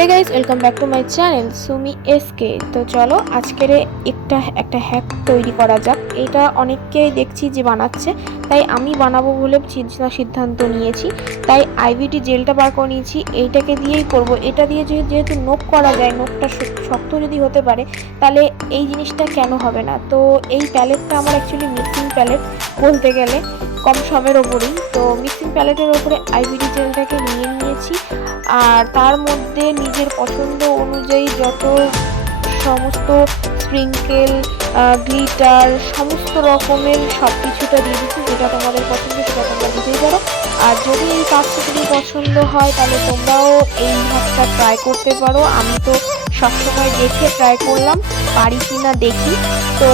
Hey guys welcome back to my channel Sumi SK. तो चलो আজকের একটা হ্যাক তৈরি করা যাক। এটা অনেককেই দেখছি যে বানাচ্ছে, তাই আমি বানাবো বলে সিদ্ধান্ত নিয়েছি। তাই আইভিডি জেলটা বার করে নিয়েছি, এইটাকে দিয়েই করব। এটা দিয়ে যেহেতু নোক করা যায়, নোকটা শক্ত যদি হতে পারে তাহলে এই জিনিসটা কেন হবে না। তো এই প্যালেটটা আমার অ্যাকচুয়ালি মিক্সিং প্যালেট বলতে গেলে, কম সমের ওপরেই। তো মিক্সিং প্যালেটের ওপরে আইভিডি জেলটাকে নিয়েছি, আর তার মধ্যে নিজের পছন্দ অনুযায়ী যত সমস্ত স্প্রিঙ্কেল, গ্লিটার, সমস্ত রকমের সব কিছুটা দিয়ে দিচ্ছি। যেটা তোমাদের পছন্দ সেটা তোমরা দিতেই পারো। আর যদি এই কাজটা যদি পছন্দ হয় তাহলে তোমরাও এই হ্যাকটা ট্রাই করতে পারো। আমি তো সবসময় দেখে ট্রাই করলাম, পারি কি না দেখি। তো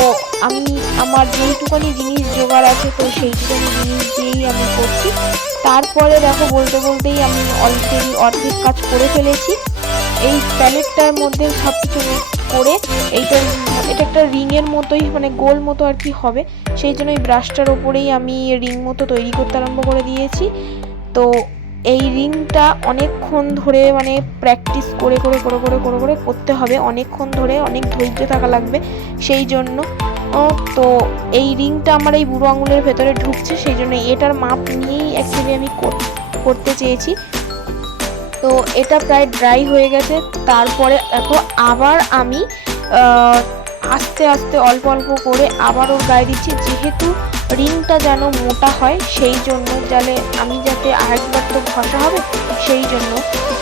আমি আমার যেইটুকানি জিনিস জোগাড় আছে তো সেইটুকানি জিনিস দিয়েই আমি করছি। তারপরে দেখো বলতে বলতেই আমি অলরেডি অর্ধেক কাজ করে ফেলেছি। এই প্যালেটটার মধ্যে সব কিছু মিক্স করে এটা একটা রিংয়ের মতোই, মানে গোল মতো আর কি হবে। সেই জন্য এই ব্রাশটার ওপরেই আমি রিং মতো তৈরি করতে আরম্ভ করে দিয়েছি। তো এই রিংটা অনেকক্ষণ ধরে মানে প্র্যাকটিস করে করে করে করে করে করে করতে হবে, অনেকক্ষণ ধরে, অনেক ধৈর্য থাকা লাগবে সেই জন্য। তো এই রিংটা আমার এই বুড়ো আঙুলের ভেতরে ঢুকছে, সেই জন্য এটার মাপ নিয়েই অ্যাকচুয়ালি আমি করতে চেয়েছি। তো এটা প্রায় ড্রাই হয়ে গেছে। তারপরে দেখো আবার আমি আস্তে আস্তে অল্প অল্প করে আবার ওর গায়ে দিচ্ছি, যেহেতু রিংটা যেন মোটা হয় সেই জন্য, যাতে আরেকবার তো ঘষা হবে সেই জন্য।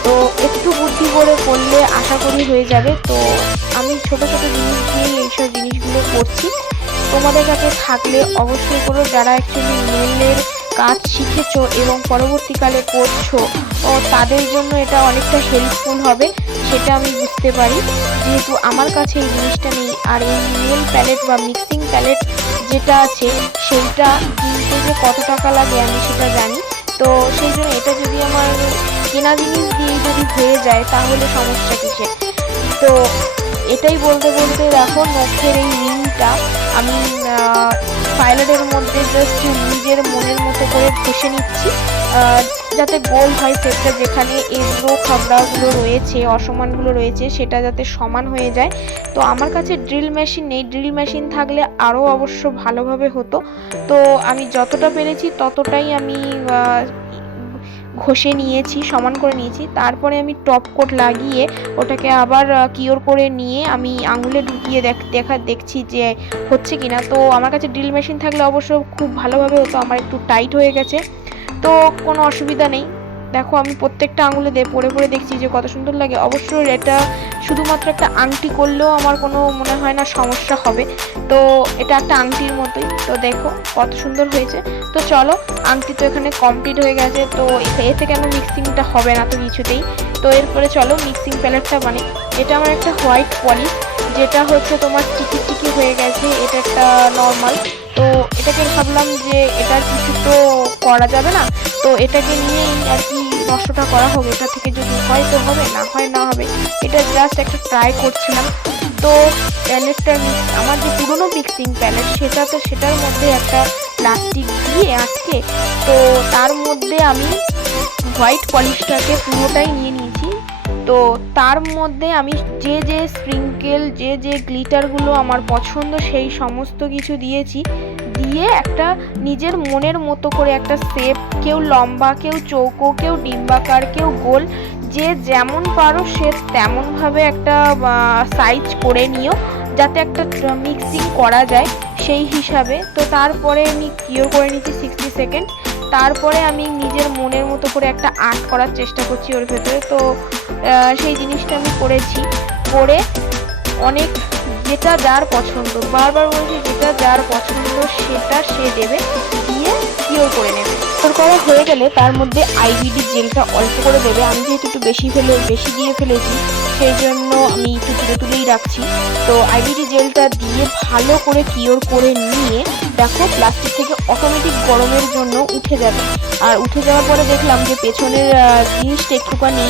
তো একটু বুদ্ধি করে করলে আশা করি হয়ে যাবে। তো আমি ছোট ছোট জিনিস দিয়েই এইসব জিনিসগুলো করছি। তোমাদের কাছে থাকলে অবশ্যই করো, যারা অ্যাকচুয়ালি নেলের কাজ শিখেছো এবং পরবর্তীকালে করছো তাদের জন্য এটা অনেকটা হেল্পফুল হবে, সেটা আমি বুঝতে পারি। যেহেতু আমার কাছে এই জিনিসটা নেই, আর এই নেল প্যালেট বা মিক্সিং প্যালেট যেটা আছে সেইটা কিনতে যে কত টাকা লাগে আমি সেটা জানি। তো সেই জন্য এটা যদি আমার কেনা জিনিস দিয়ে যদি হয়ে যায় তাহলে সমস্যা কিসে। তো এটাই বলতে বলতে দেখো নখের এই রিংটা আমি ফাইলারের মধ্যে জাস্ট নিজের মনের মতো করে ঘষে নিচ্ছি, যাতে গোল হয় সেটটা। যেখানে এগুলো খাবড়াগুলো রয়েছে, অসমানগুলো রয়েছে, সেটা যাতে সমান হয়ে যায়। তো আমার কাছে ড্রিল মেশিন নেই, ড্রিল মেশিন থাকলে আরও অবশ্য ভালোভাবে হতো। তো আমি যতটা পেরেছি ততটাই আমি ঘষে নিয়েছি, সমান করে নিয়েছি। তারপরে আমি টপ কোট লাগিয়ে ওটাকে আবার কিওর করে নিয়ে আমি আঙুলে ঢুকিয়ে দেখছি যে হচ্ছে কিনা। তো আমার কাছে ড্রিল মেশিন থাকলে অবশ্য খুব ভালোভাবে হতো, আমার একটু টাইট হয়ে গেছে। তো কোনো অসুবিধা নেই, দেখো আমি প্রত্যেকটা আঙুলে পরে পরে দেখছি যে কত সুন্দর লাগে। অবশ্যই এটা শুধুমাত্র একটা আংটি করলেও আমার কোনো মনে হয় না সমস্যা হবে। তো এটা একটা আংটির মতোই, তো দেখো কত সুন্দর হয়েছে। তো চলো, আংটি তো এখানে কমপ্লিট হয়ে গেছে। তো এতে কেন মিক্সিংটা হবে না তো কিছুতেই। তো এরপরে চলো মিক্সিং প্যালেটটা বানাই। এটা আমার একটা হোয়াইট পলিশ, যেটা হচ্ছে তোমার স্টিকি স্টিকি হয়ে গেছে। এটা একটা নর্মাল। তো এটাকে ভাবলাম যে এটার কিছু তো করা যাবে না, তো এটাকে নিয়েই আর কি নষ্টটা করা হবে। এটা থেকে যদি হয় তো হবে, না হয় না হবে। এটা জাস্ট একটা ট্রাই করছিলাম। তো প্যালেটটার আমার যে পুরোনো মিক্সিং প্যালেট সেটার মধ্যে একটা প্লাস্টিক দিয়ে আটকে, তো তার মধ্যে আমি হোয়াইট পলিশটাকে পুরোটাই নিয়ে নিয়েছি। তো তার মধ্যে আমি যে স্প্রিঙ্কেল, যে গ্লিটারগুলো আমার পছন্দ সেই সমস্ত কিছু দিয়েছি। দিয়ে একটা নিজের মনের মতো করে একটা শেপ, কেউ লম্বা, কেউ চৌকো, কেউ ডিম্বাকার, কেউ গোল, যে যেমন পারো সে তেমনভাবে একটা সাইজ করে নিও, যাতে একটা মিক্সিং করা যায় সেই হিসাবে। তো তারপরে আমি কিওর করে নিচ্ছি 60 সেকেন্ড। তারপরে আমি নিজের মনের মতো করে একটা আর্ট করার চেষ্টা করছি ওর ভেতরে। তো সেই জিনিসটা আমি করেছি, করে অনেক, যেটা যার পছন্দ, বারবার বলছি, যেটা যার পছন্দ সেটা সে দেবে, দিয়ে কিওর করে নেবে। কিওর করা হয়ে গেলে তার মধ্যে আইভিডি জেলটা অল্প করে দেবে। আমি যেহেতু একটু বেশি দিয়ে ফেলেছি সেই জন্য আমি একটু তুলেই রাখছি। তো আইভিডি জেলটা দিয়ে ভালো করে কিওর করে নিয়ে দেখো প্লাস্টিক থেকে অটোমেটিক গরমের জন্য উঠে যাবে। আর উঠে যাওয়ার পরে দেখলাম যে পেছনের জিনিসটা একটুখানি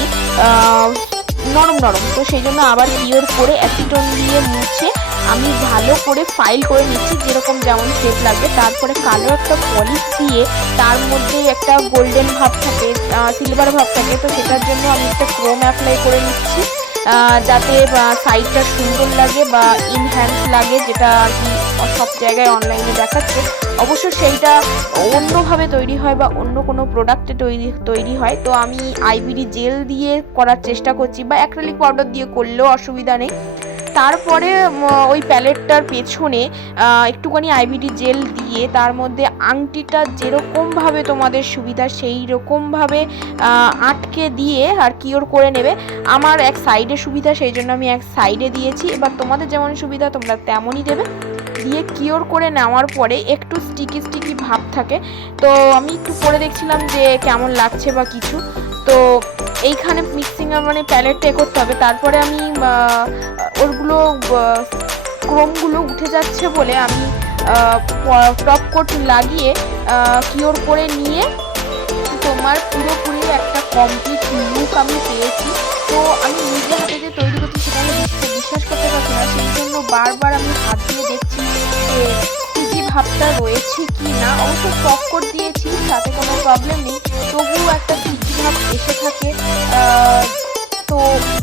নরম। তো সেই জন্য আবার কিওর করে অ্যাসিটন দিয়ে মুছে আমি ভালো করে ফাইল করে নিচ্ছি যেরকম যেমন শেপ লাগবে। তারপরে কালো একটা পলিশ দিয়ে তার মধ্যে একটা গোল্ডেন ভাব থাকে, সিলভার ভাব থাকে, তো সেটার জন্য আমি একটা ক্রোম অ্যাপ্লাই করে নিচ্ছি যাতে সাইডটা সুন্দর লাগে বা ইনহ্যান্স লাগে, যেটা আর কি সব জায়গায় অনলাইনে দেখাচ্ছে। অবশ্য সেইটা অন্যভাবে তৈরি হয় বা অন্য কোনো প্রোডাক্টে তৈরি হয়। তো আমি আইবিডি জেল দিয়ে করার চেষ্টা করছি, বা অ্যাক্রিলিক পাউডার দিয়ে করলেও অসুবিধা নেই। তারপরে ওই প্যালেটটার পেছনে একটুখানি আইবিডি জেল দিয়ে তার মধ্যে আংটিটা যেরকমভাবে তোমাদের সুবিধা সেই রকমভাবে আটকে দিয়ে আর কিওর করে নেবে। আমার এক সাইডে সুবিধা সেই জন্য আমি এক সাইডে দিয়েছি, এবার তোমাদের যেমন সুবিধা তোমরা তেমনই দেবে। দিয়ে কিওর করে নেওয়ার পরে একটু স্টিকি স্টিকি ভাব থাকে, তো আমি একটু করে দেখছিলাম যে কেমন লাগছে বা কিছু। তো এইখানে মিক্সিং মানে প্যালেটটা করতে হবে। তারপরে আমি ওরগুলো ক্রোমগুলো উঠে যাচ্ছে বলে আমি টপ কোট লাগিয়ে কিওর করে নিয়ে তোমার পুরোপুরি একটা কমপ্লিট লুক আমি পেয়েছি। তো আমি নিজে হাতে যে তৈরি করছি সেটা আমি বিশ্বাস করতে পারছি না, সেই জন্য বারবার আমি হাত দিয়ে দেখছি যে কি ভাবটা রয়েছে কি না। অবশ্য টপ কোট দিয়েছি, তাতে কোনো প্রবলেম নেই, তবুও একটা ফিজি ভাব এসে থাকে। তো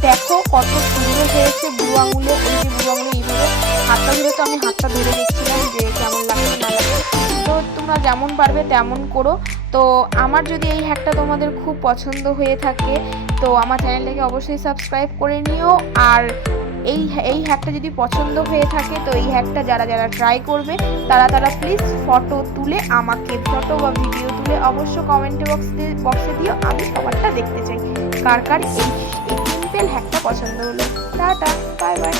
দেখো কত সুন্দর হয়েছে বুড়ো আঙুলে, এই যে বুড়ো আঙুলে এইভাবে হাতটা ধরে, তো আমি হাতটা ধরে দেখছিলাম যে কেমন লাগছে না লাগছে। তো তোমরা যেমন পারবে তেমন করো। তো আমার যদি এই হ্যাকটা তোমাদের খুব পছন্দ হয়ে থাকে তো আমার চ্যানেলটাকে অবশ্যই সাবস্ক্রাইব করে নিও। আর এই হ্যাকটা যদি পছন্দ হয়ে থাকে তো এই হ্যাকটা যারা যারা ট্রাই করবে তারা প্লিজ ফটো তুলে আমাকে, ফটো বা ভিডিও তুলে অবশ্য কমেন্ট বক্সে দিও। আমি সবারটা দেখতে চাই কার কার এই সিম্পল হ্যাকটা পছন্দ হলো। Tata, bye bye.